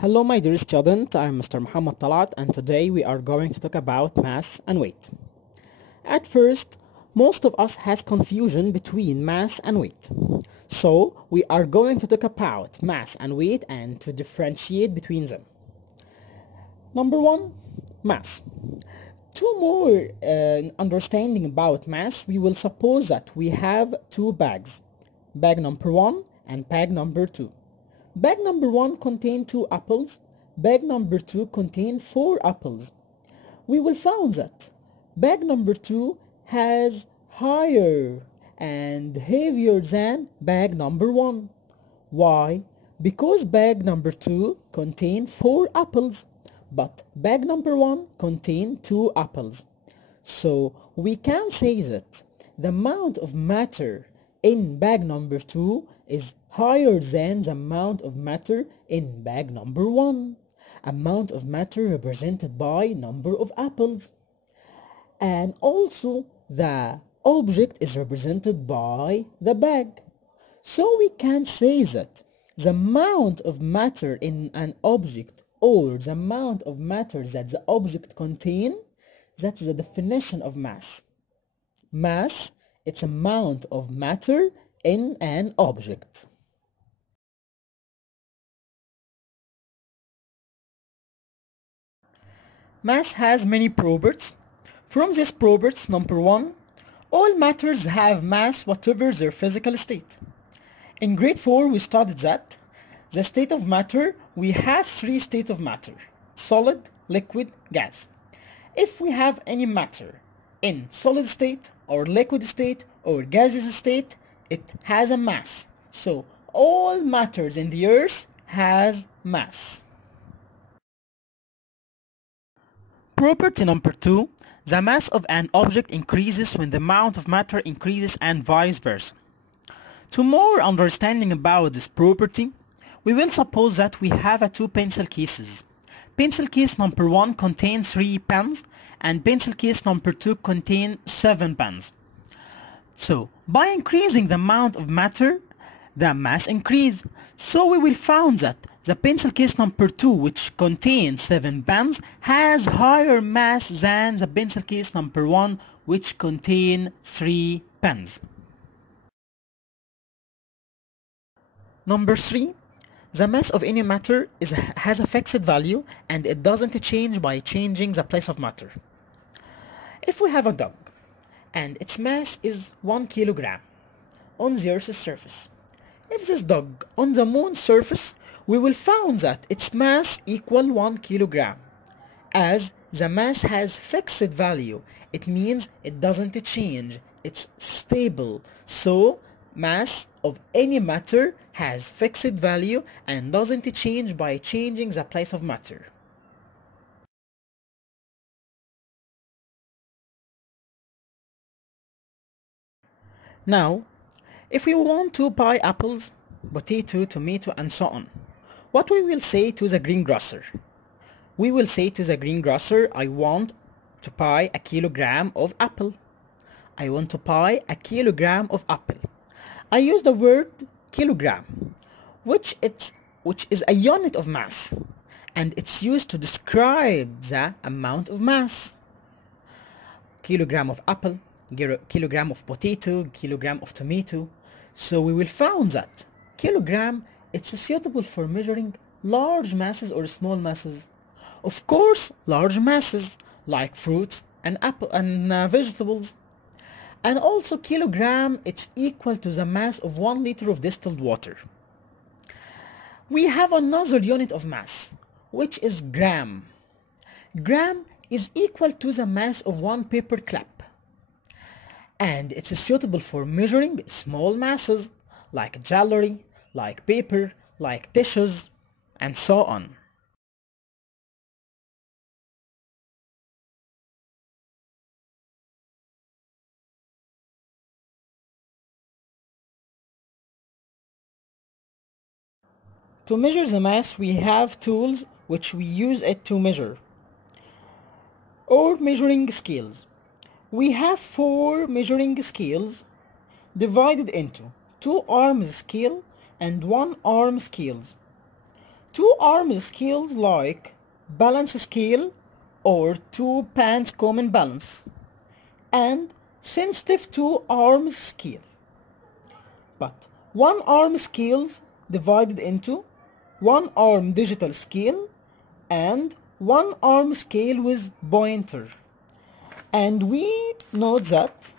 Hello my dear student, I'm Mr. Muhammad Talat and today we are going to talk about mass and weight. At first, most of us has confusion between mass and weight. So we are going to talk about mass and weight and to differentiate between them. Number one, mass. To more understanding about mass, we will suppose that we have two bags. Bag number one and bag number two. Bag number 1 contains 2 apples. Bag number 2 contains 4 apples. We will find that bag number 2 has higher and heavier than bag number 1. Why? Because bag number 2 contains 4 apples, but bag number 1 contains 2 apples. So we can say that the amount of matter in bag number 2 is higher than the amount of matter in bag number 1. Amount of matter represented by number of apples. And also the object is represented by the bag. So we can say that the amount of matter in an object or the amount of matter that the object contains, that's the definition of mass. Mass, it's amount of matter in an object. Mass has many properties. From these properties, number 1, all matters have mass whatever their physical state. In grade 4 we studied that the state of matter, we have 3 states of matter: solid, liquid, gas. If we have any matter in solid state or liquid state or gaseous state, it has a mass. So all matters in the earth has mass. Property number 2, the mass of an object increases when the amount of matter increases and vice versa. To more understanding about this property, we will suppose that we have 2 pencil cases. Pencil case number 1 contains 3 pens and pencil case number 2 contains 7 pens. So by increasing the amount of matter, the mass increase. So we will find that the pencil case number 2, which contains 7 pens, has higher mass than the pencil case number 1, which contains 3 pens. Number 3, the mass of any matter has a fixed value and it doesn't change by changing the place of matter. If we have a dog and its mass is 1 kilogram on the Earth's surface, if this dog on the moon's surface, we will find that its mass equal 1 kilogram. As the mass has fixed value, it means it doesn't change, it's stable. So mass of any matter has fixed value and doesn't change by changing the place of matter. Now, if we want to buy apples, potato, tomato and so on, what we will say to the greengrocer? We will say to the greengrocer, I want to buy 1 kilogram of apple. I want to buy 1 kilogram of apple. I use the word kilogram, which is a unit of mass, and it's used to describe the amount of mass. Kilogram of apple, kilogram of potato, kilogram of tomato. So we will find that kilogram, it's suitable for measuring large masses or small masses. Of course, large masses like fruits and vegetables. And also kilogram, it's equal to the mass of 1 liter of distilled water. We have another unit of mass, which is gram. Gram is equal to the mass of 1 paper clip. And it's suitable for measuring small masses like jewelry, like paper, like tissues, and so on. To measure the mass, we have tools which we use it to measure, or measuring scales. We have 4 measuring scales divided into 2 arms scale and 1 arm scales. Two-armed scales like balance scale or two pans common balance, and sensitive two-arm scale. But one-arm scales divided into one-arm digital scale and one-arm scale with pointer. And we note that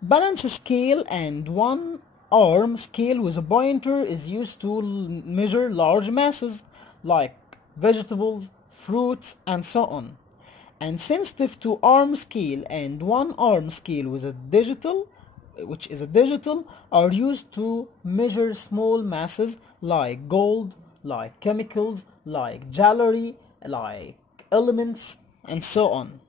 balance scale and one-arm scale with a pointer is used to measure large masses like vegetables, fruits, and so on. And sensitive two-arm scale and one-arm scale with a digital, are used to measure small masses like gold, like chemicals, like jewelry, like elements, and so on.